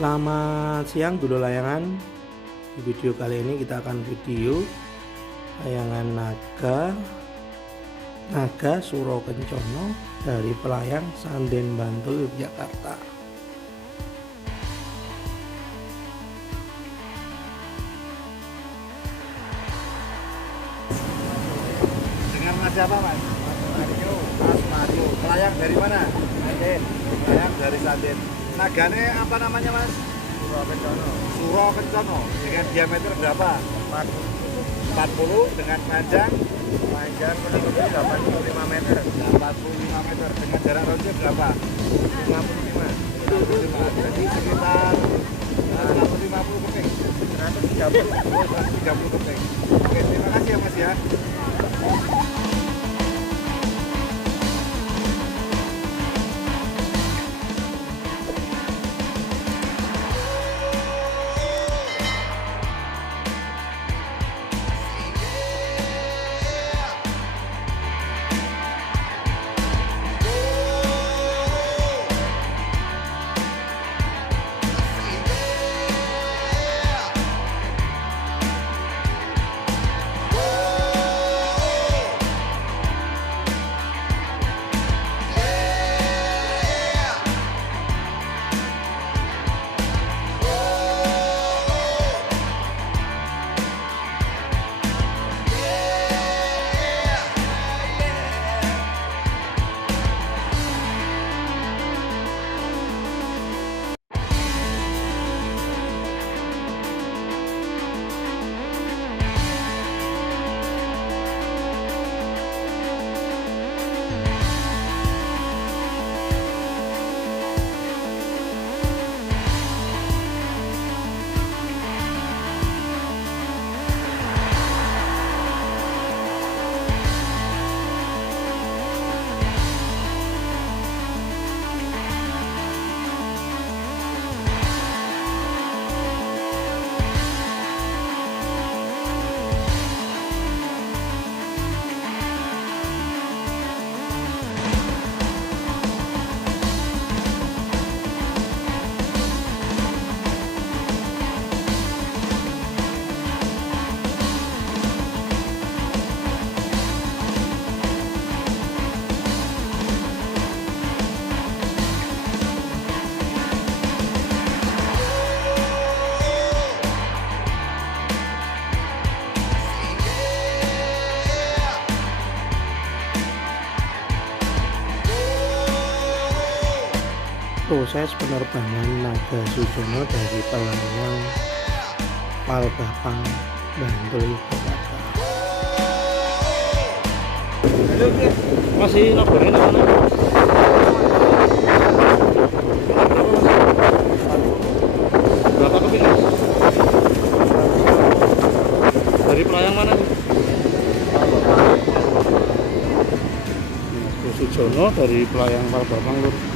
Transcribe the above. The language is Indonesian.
Selamat siang dulu layangan. Di video kali ini kita akan video layangan naga Suro Kencono dari Pelayang Sanden Bantul, Yogyakarta. Dengan Mas siapa, Mas? Mas Mario. Pelayang dari mana? Sanden. Pelayang dari Sanden. Nagane apa namanya, Mas? Suro Kencono. Suro Kencono. Dengan diameter berapa? 40 dengan panjang Kurang lebih 85 meter. 85 meter. Dengan jarak ronce berapa? 55. 55. Jadi sekitar 150 keping. 130. 130 keping. Oke, terima kasih ya, Mas ya. Proses penerbangan naga Sujono dari Pelayang Palbapang, Bantul, Yogyakarta. Masih nobornya mana? Berapa keping, Mas? Dari Pelayang mana nih? Sujono dari Pelayang Palbapang, Lur.